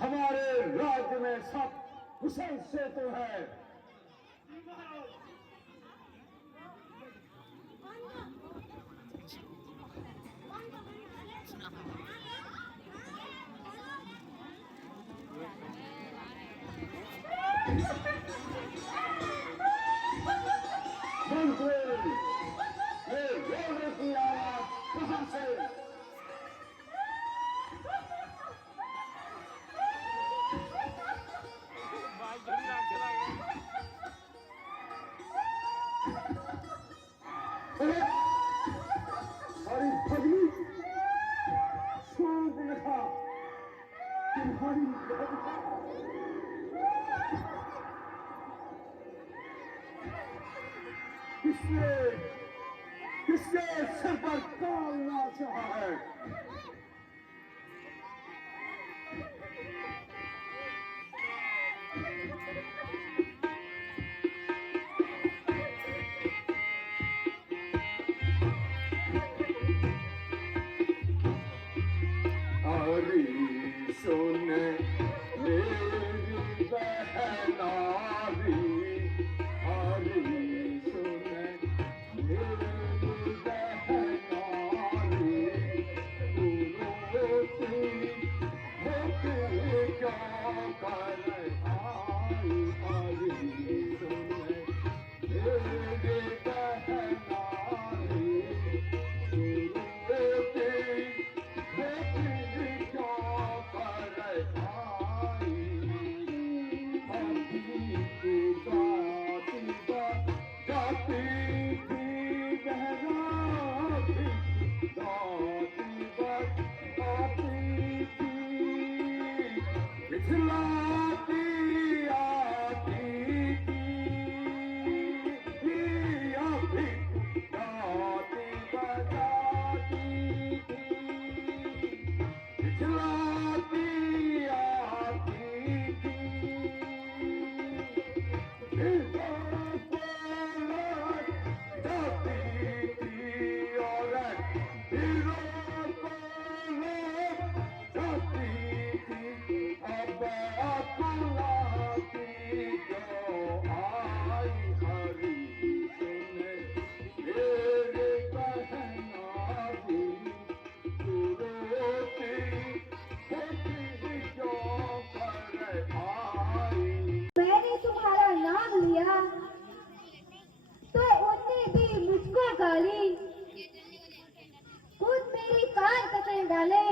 हमारे राज्य में सब कुशल से तो है। मंत्री, ये रोने की आवाज कहां से? हमारी भगनी शूर्पणखा तुम्हारी किसने किसके सिर पर डालना चाहा है? अरे सुन मेरी बहनारी, अरे सुन मेरी बहनारी, तू रोती होती क्या कर आई? अरे सुन मेरी बहनारी, तू रोती तो उनने भी मुझको गाली, खुद मेरी कान कतरे डाले,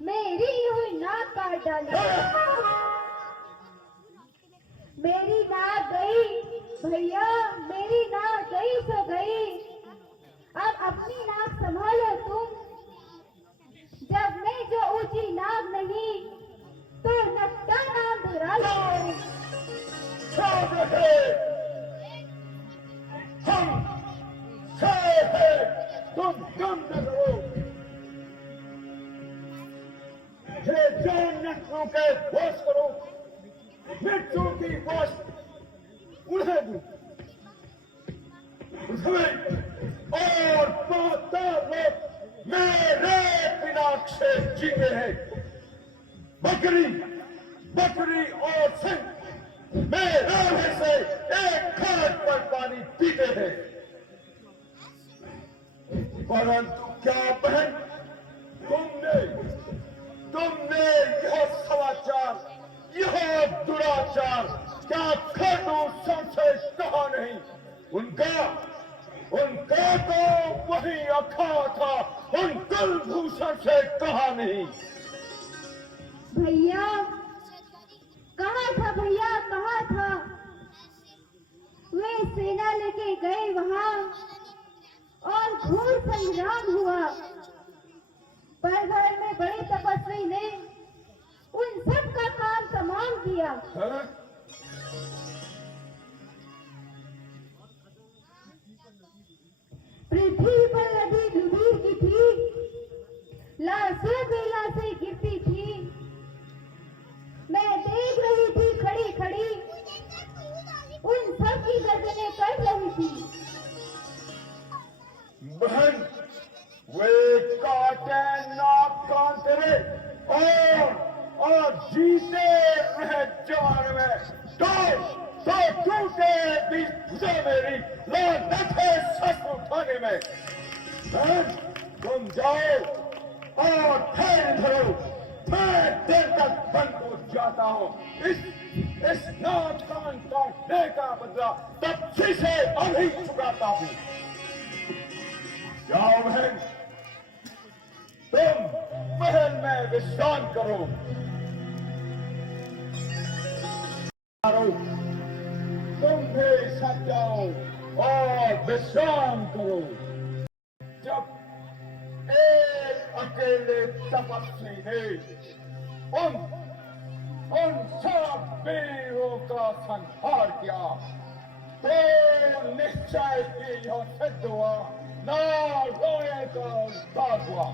मेरी हुई नाक काट डाले। मेरी नाक गई भैया, मेरी नाक गई सो गई। अब अपनी नाक संभालो तुम, जब मैं जो ऊंची नाक नहीं तो नक्का नाम धरा लो। तुम रहो, ये जान नटों के होश करो, मिट्टू की गोश्त उन्हें दो, और 72 लोग मेरे पिनाक से जीते हैं। बकरी बकरी और सिंह मेरे से एक खाट पर पानी पीते हैं। परंतु क्या बहन, तुमने यह समाचार, यह दुराचार क्या खाटू से कहा नहीं? उनका तो वही अखा था, उन कुलभूषण से कहा नहीं। भैया कहा था, भैया कहा था, वे सेना लेके गए वहां और घोर संग्राम हुआ, पर घर में बड़ी तपस्वी ने उन सब का काम तमाम किया। पृथ्वी पर नदी डूबी की थी, लाशों पे लाशें गिरती थी, मैं देख रही थी खड़ी खड़ी, उन सब की गर्दनें कट रही थी। बहन, वे काटे नाक कान तेरे और जीते रहे जवान में तो टूटे भी भुजा मेरी लानत है सच उठाने में। तुम जाओ और ठहर धरो, मैं देर तक बन को जाता हूँ। इस नाकान काटने का बदला तब से अभी चुकाता हूँ। जाओ बहन, तुम महल में विश्राम करो। तुम भी सट जाओ और विश्राम करो। जब एक अकेले तपस्वी ने उन सब वीरों का संहार किया तो निश्चय ही यह सिद्ध हुआ, नारायण का उद्धार हुआ।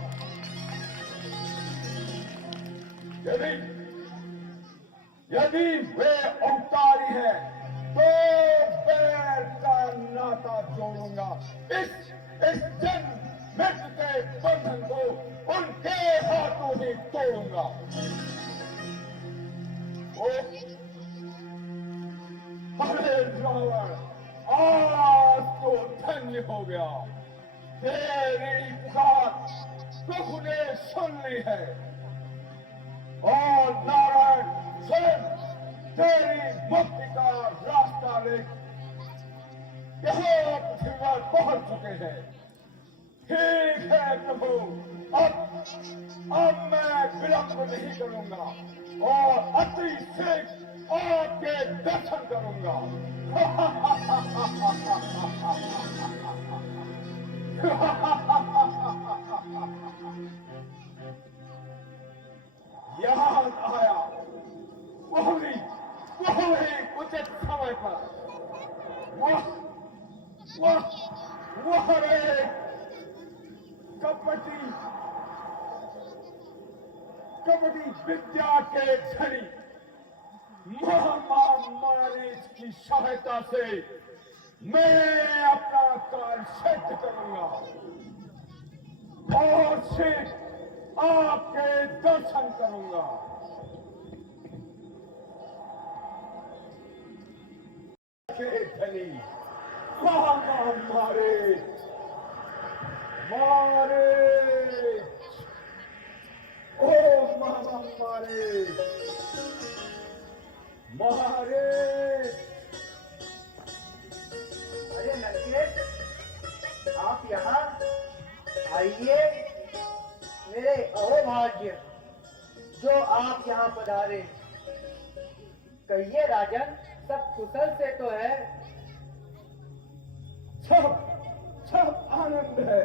यदि वे अवतारी है तो बैर का नाता जोड़ूंगा। इस जन्म मृत्यु के बंधन को उनके हाथों ही तोड़ूंगा। अरे रावण, आज तो धन्य हो गया, तेरी पुकार प्रभु ने सुन ली है और नारायण स्वयं तेरी मुक्ति का रास्ता ले यहाँ पृथ्वी पर पहुंच चुके हैं। ठीक है प्रभु, अब मैं विलंब नहीं करूंगा और अति शीघ्र आपके दर्शन करूंगा। याद आया, वो भी उचित समय पर वह रे कपटी विद्या के धनी महामारीच की सहायता से मैं अपना कार्य सिद्ध करूंगा और शीघ्र आपके दर्शन करूंगा। धनी मारे ओ मारे। अरे नरकेश, आप यहाँ आइए। मेरे अहोभाग्य जो आप यहाँ पधारे। कहिए राजन, सब कुशल से तो है? सब आनंद है।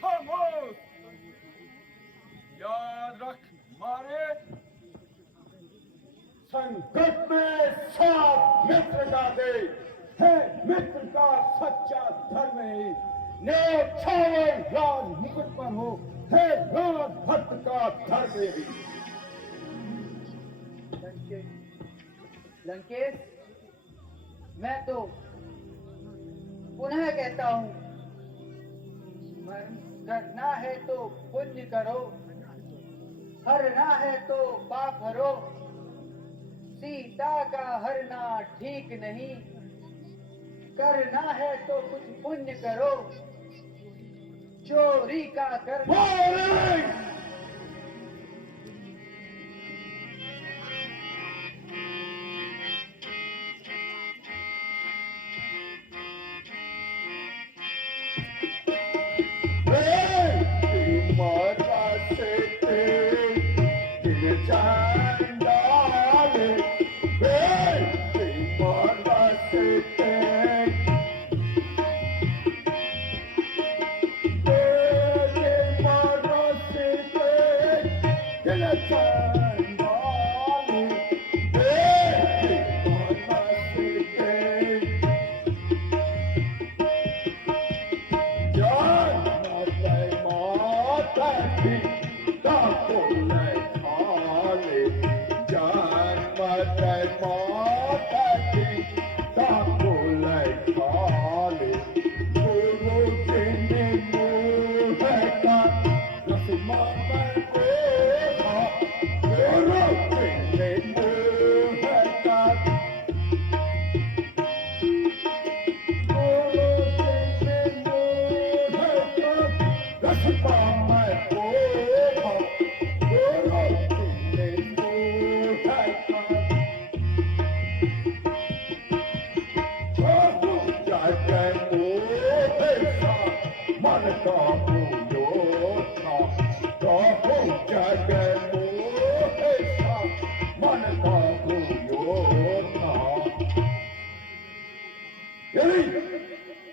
खामोश। याद रख मारे, संकट में साथ मित्र का दे है, मित्र का सच्चा धर्म ही। नेक छावर राज मुकुट पर हो है, राज भक्त का धर्म ही। लंकेश, मैं तो पुनः कहता हूँ, करना है तो पुण्य करो, हरना है तो पाप हरो। सीता का हरना ठीक नहीं, करना है तो कुछ पुण्य करो, चोरी का करना।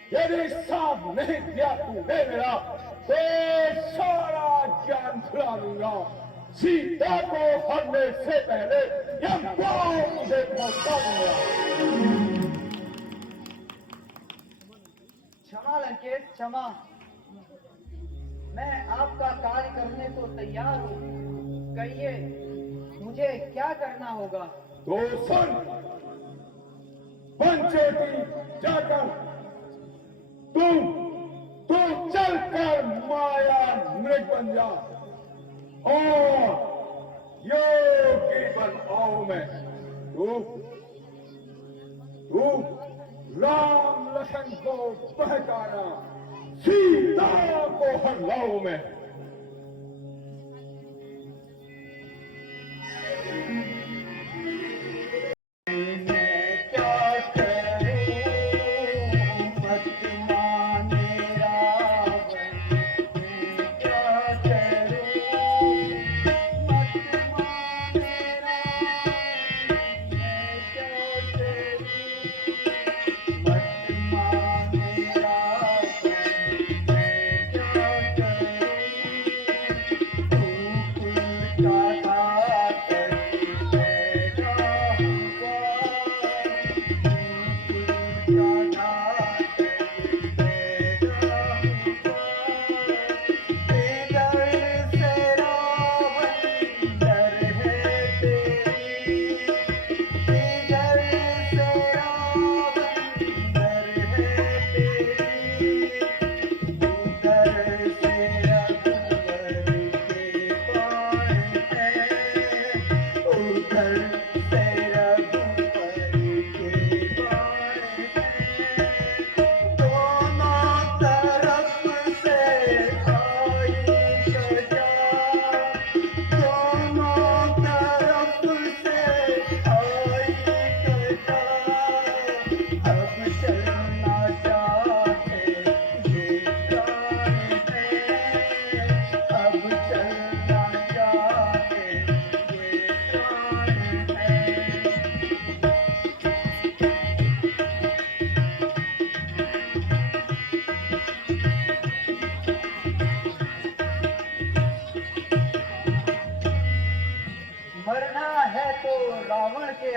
यदि साथ नहीं दिया तूने मेरा, तो सारा ज्ञान खुला दूंगा। सीता को हरने से पहले यह गांव मुझे पहुंचा दूंगा। क्षमा लंकेश, क्षमा। मैं आपका कार्य करने को तैयार हूँ। कहिए, मुझे क्या करना होगा? तो सुन, पंचवटी जाकर तू चलकर माया मृग बन जा और योगी बन आओ मैं। तू राम लखन को बहकाना, सीता को हर लाओ मैं।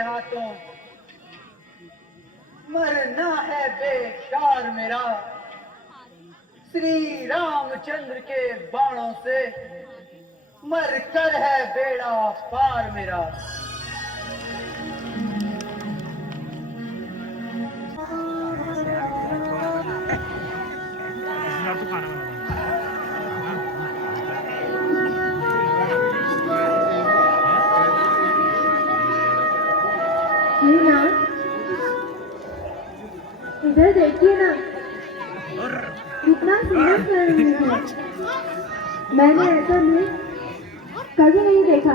हाथों मरना है बेकार मेरा, श्री रामचंद्र के बाणों से मरकर है बेड़ा पार मेरा। मीना, इधर देखिए ना, कितना सुंदर रही है। मैंने ऐसा भी कभी नहीं देखा।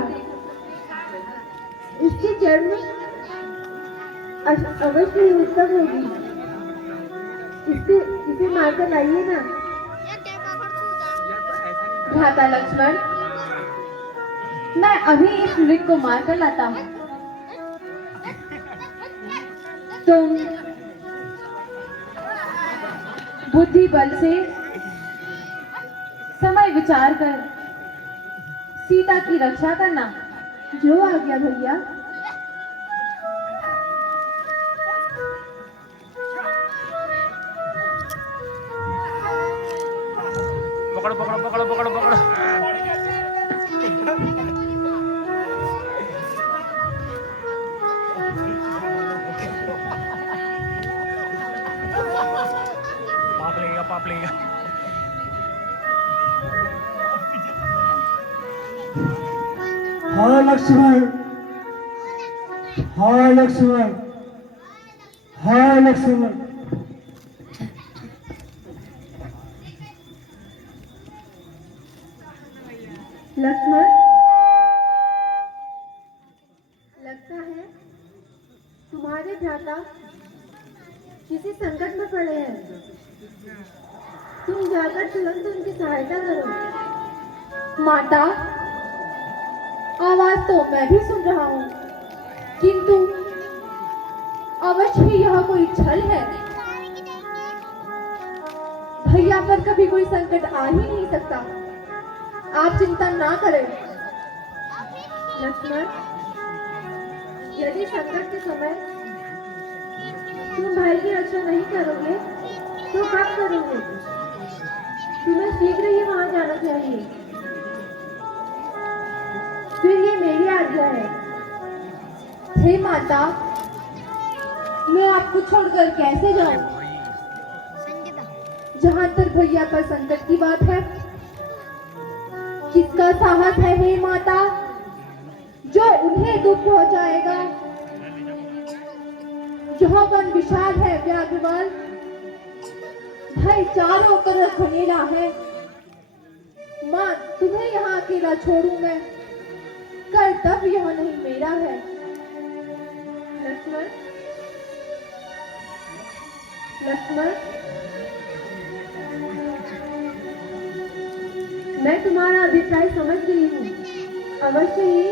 इसकी जड़ में अवश्य ही उत्सव होगी। इसे मारकर लाइए ना। भ्राता लक्ष्मण, मैं अभी इस मृग को मारकर लाता हूँ। तुम बुद्धि बल से समय विचार कर सीता की रक्षा करना। जो आ गया भैया। पकड़ो पकड़ो पकड़ो पकड़ो पकड़ो। पाप लेगा। हाँ लक्ष्मण, हाँ लक्ष्मण, हाँ लक्ष्मण। लक्ष्मण, लगता है तुम्हारे भ्राता किसी संकट में पड़े हैं। तुम जाकर तुरंत उनकी सहायता करो। माता, आवाज तो मैं भी सुन रहा हूँ, किंतु अवश्य ही यह कोई छल है। भैया पर कभी कोई संकट आ ही नहीं सकता। आप चिंता ना करें। लक्ष्मण, यदि संकट के समय तुम भाई की रक्षा नहीं करोगे तो कब करोगे? तुम्हें शीघ्र ही वहां जाना चाहिए। फिर ये मेरी आज्ञा है। हे माता, मैं आपको छोड़कर कैसे जाऊं? जहां तक भैया पर संकट की बात है, किसका साहस है हे माता जो उन्हें दुख पहुंचाएगा? जहां वन विशाल है व्याघ्रवाल, भय चारों तरफ घनेरा है। मां, तुम्हें यहाँ अकेला छोड़ूं मैं? कर्तव्य यह नहीं मेरा है। लक्ष्मण, लक्ष्मण, मैं तुम्हारा अभिप्राय समझ गई हूँ। अवश्य ही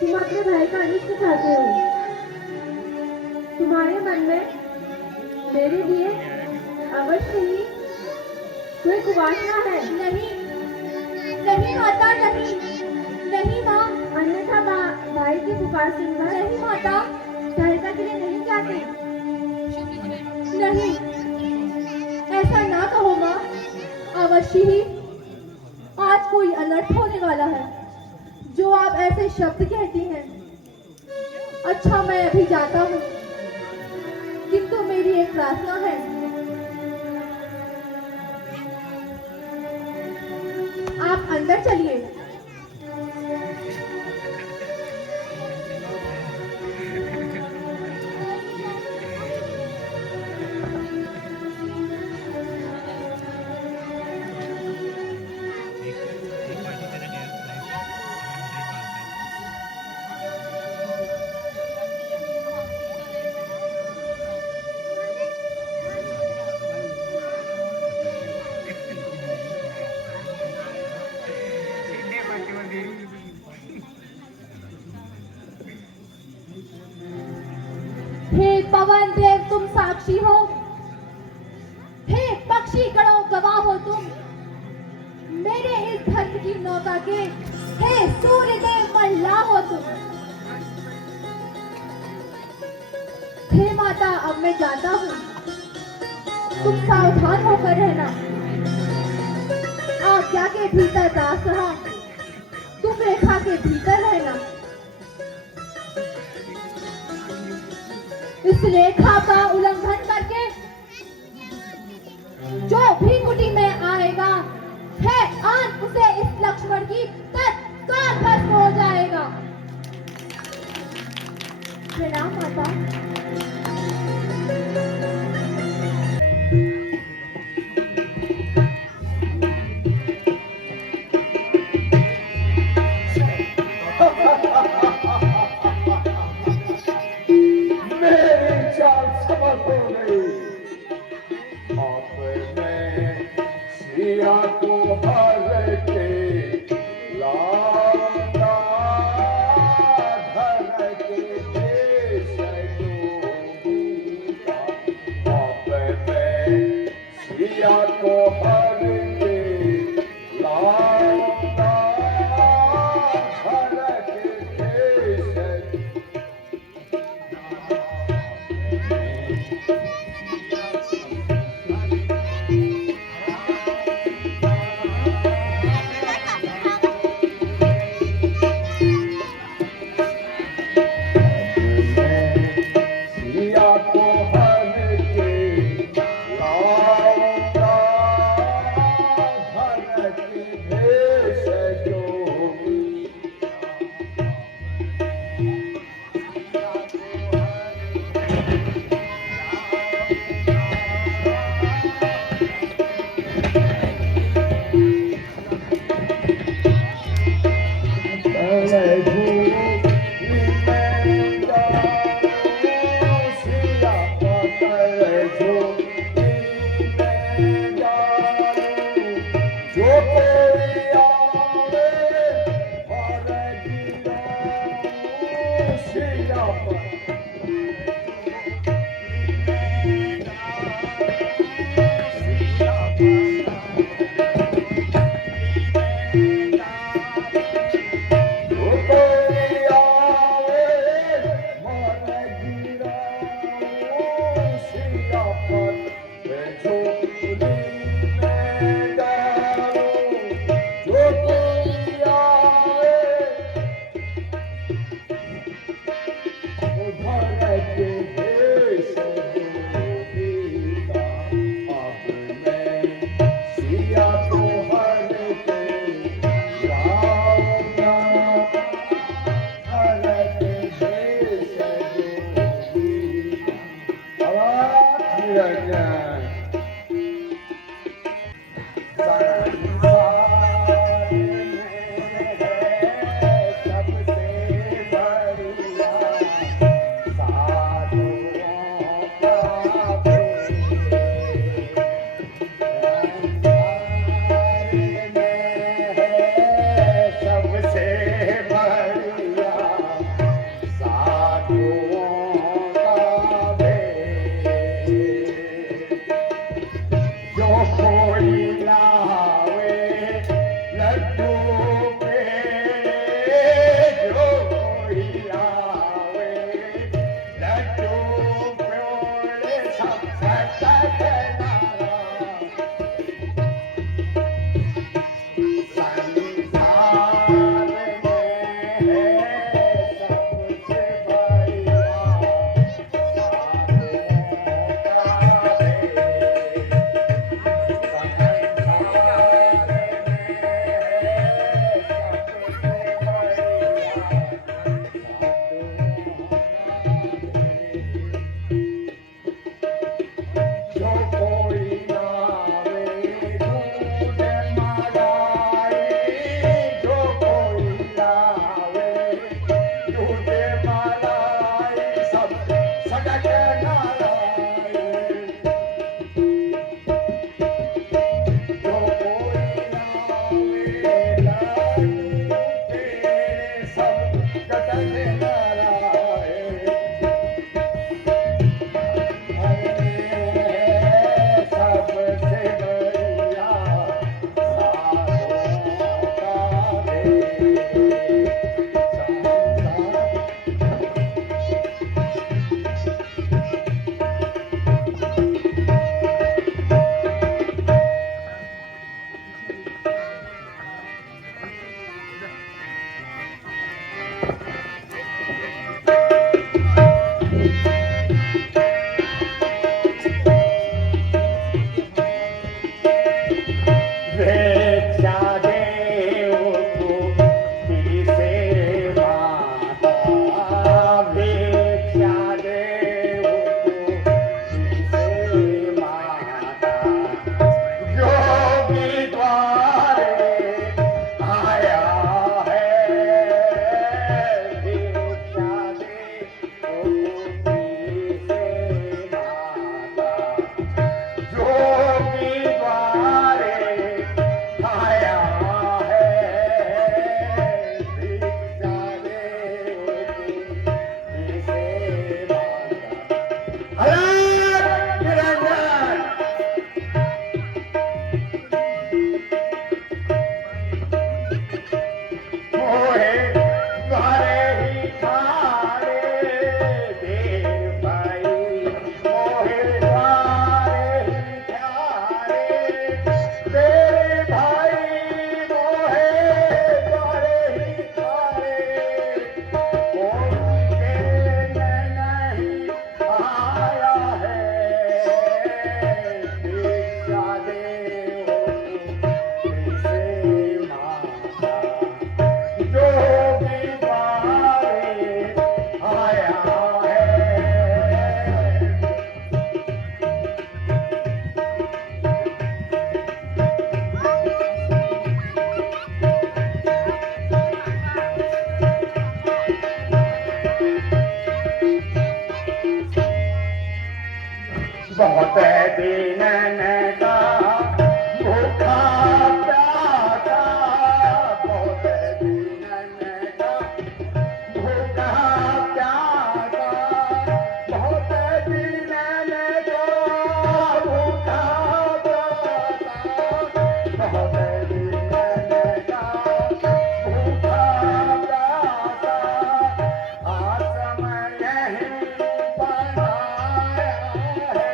तुम अपने भाई का अनिष्ट चाहते हो। तुम्हारे मन में मेरे लिए अवश्य ही कोई कुवासना है। नहीं, नहीं माता, नहीं, नहीं माँ। अन्यथा भाई की पुकार सुनकर नहीं माता, सहायता के लिए नहीं जाते। नहीं, ऐसा ना कहो माँ। अवश्य ही आज कोई अनर्थ होने वाला है जो आप ऐसे शब्द कहती हैं। अच्छा, मैं अभी जाता हूँ, किंतु मेरी एक प्रार्थना है। आप अंदर चलिए। हे पवन देव, तुम साक्षी हो। हे पक्षी गणों, गवाह हो तुम मेरे इस धर्म की नौका के। हे सूर्य देव, मल्लाह हो तुम। हे माता, अब मैं जाता हूँ। तुम सावधान होकर रहना। आज्ञा के भीतर दास रहा, तुम रेखा के भीतर रहना। इस रेखा का उल्लंघन करके जो भी कुटी में आएगा है आज उसे इस लक्ष्मण की तत्काल भस्म हो जाएगा। प्रणाम माता। मेरी चाल सफल हो गई। आपने सिया को हर के लाता धर के देश दूंगा। आपने सिया को हर के लाता धर के देश सिया को हर के लाता धर के भेष जोगी। देवी मैंने का भूखा प्यासा आश्रम यहीं बनाया है।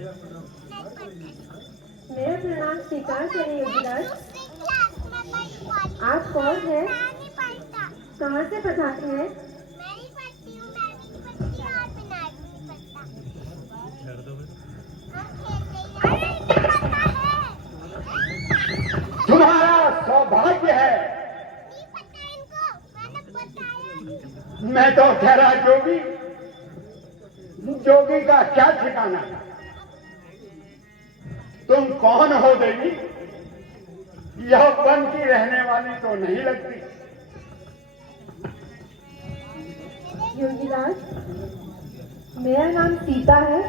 निरंजन मेरा प्रणाम स्वीकार करें युवराज। आप कौन हैं? कहाँ से पधारे हैं? तुम्हारा सौभाग्य है। मैं तो कह रहा जोगी, जोगी का क्या ठिकाना। तुम कौन हो देवी? यह वन की रहने वाली तो नहीं लगती। योगीराज, मेरा नाम सीता है।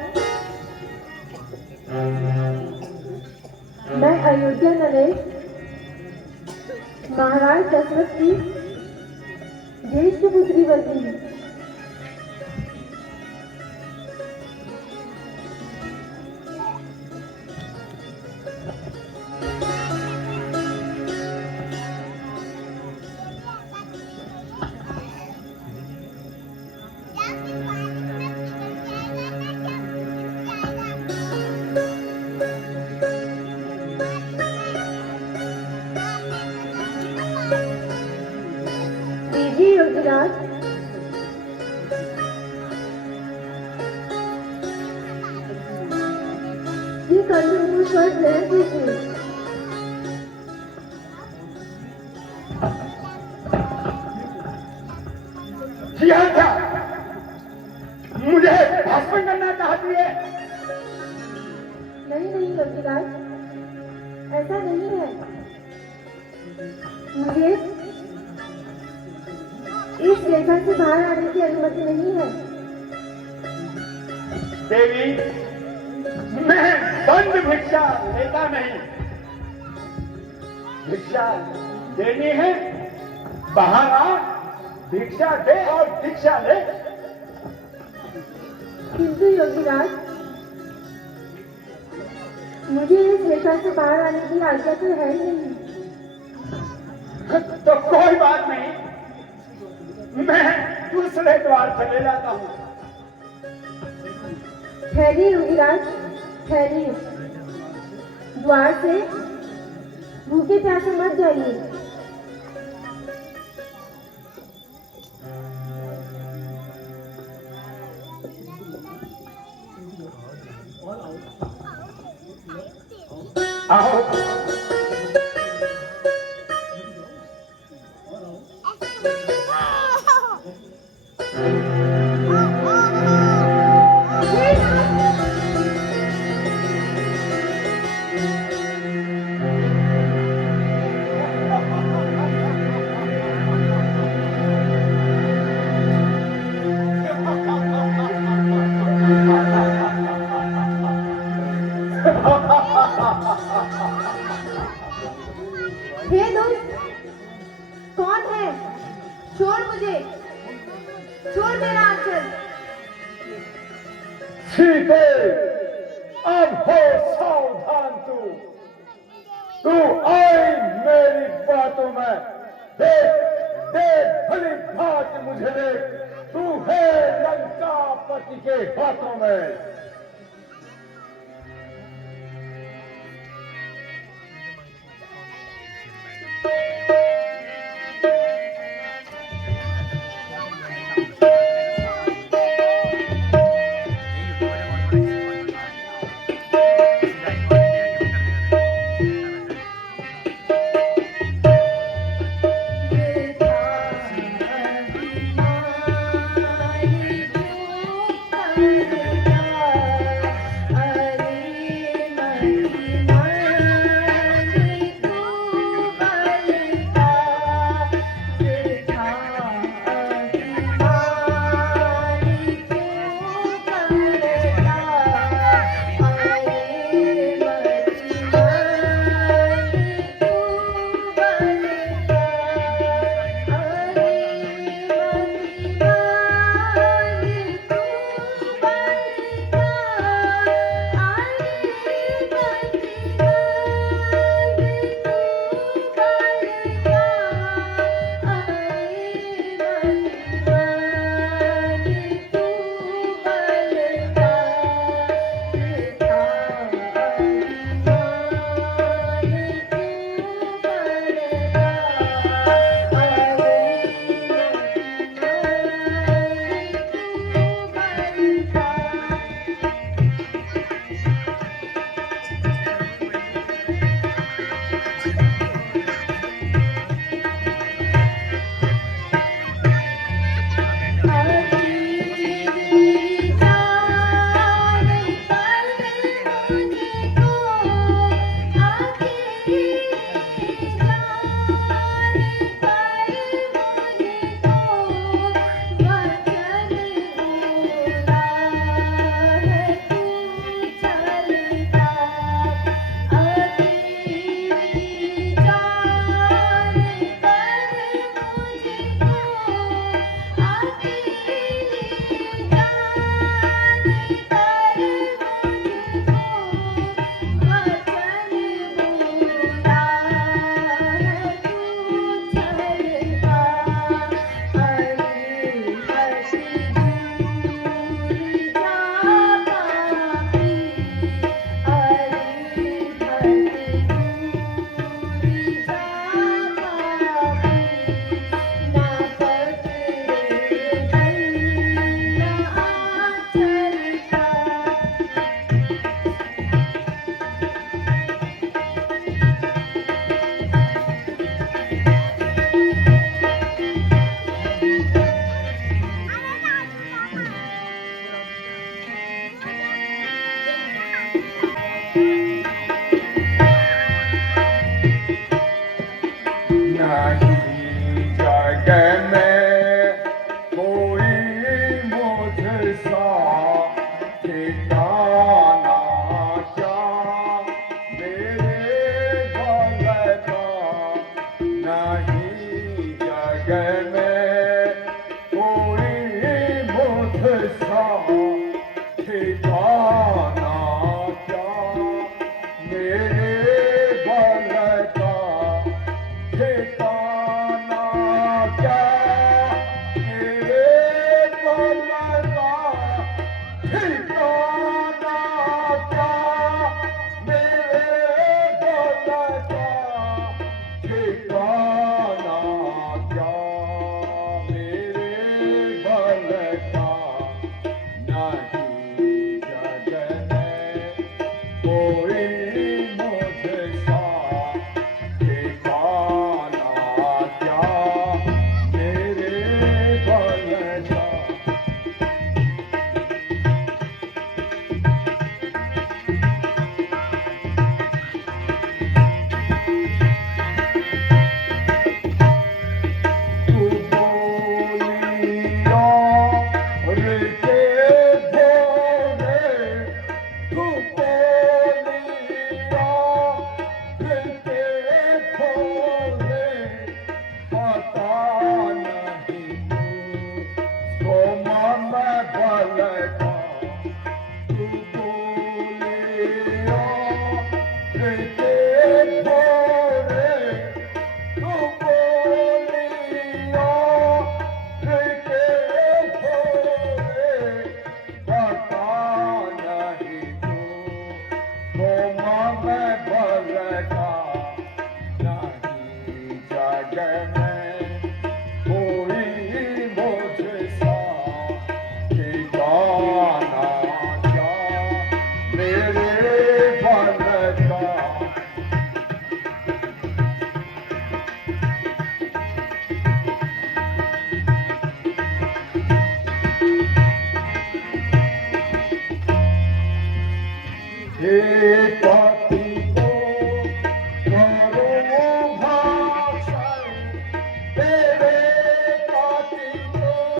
मैं अयोध्या नरेश महाराज दशरथ की ज्येष्ठ पुत्री बनी हूँ। दीजिए योगीराज। ये कंदमूल पर ग्रहण कीजिए। किया क्या? मुझे भस्म करना चाहती है? नहीं नहीं योगीराज, ऐसा नहीं है। मुझे इस रेखा से बाहर आने की अनुमति नहीं है। देवी, मैं दंड भिक्षा लेता नहीं। भिक्षा देनी है, बाहर आ, भिक्षा दे और भिक्षा ले। किंतु योगीराज, मुझे इस रेखा से बाहर आने की आज्ञा तो है ही नहीं। तो कोई बात नहीं, मैं दूसरे द्वार चले जाता हूँ। ठहरिए योगीराज, ठहरिए। द्वार से भूखे प्यासे मत जाइए। आओ। हे दोस्त, कौन है? छोड़ मुझे, छोड़ मेरा आंचल। सीते, अब हो सावधान तू आई मेरी बातों में। देख देख भली भांति मुझे देख, तू है लंकापति के हाथों में। जग में कोई मुझसा ठिकाना क्या, मेरे बल का नहीं जग में कोई मुझसा ठिकाना क्या, मेरे बल का ठिकाना क्या, मेरे बल का ठिकाना क्या, मेरे बल का ठिकाना क्या, मेरे बल का नहीं जग में कोई मुझसा ठिकाना क्या, मेरे बल का। तू बोलिया रे के भोरे, तू बोलिया रे के भोरे, पता नहीं तू मन बल का, तू बोलिया रे के भोरे, तू बोलिया रे के भोरे, पता नहीं तू मन बल का, नहीं जग में कोई मुझसा ठिकाना क्या, मेरे बल का। हे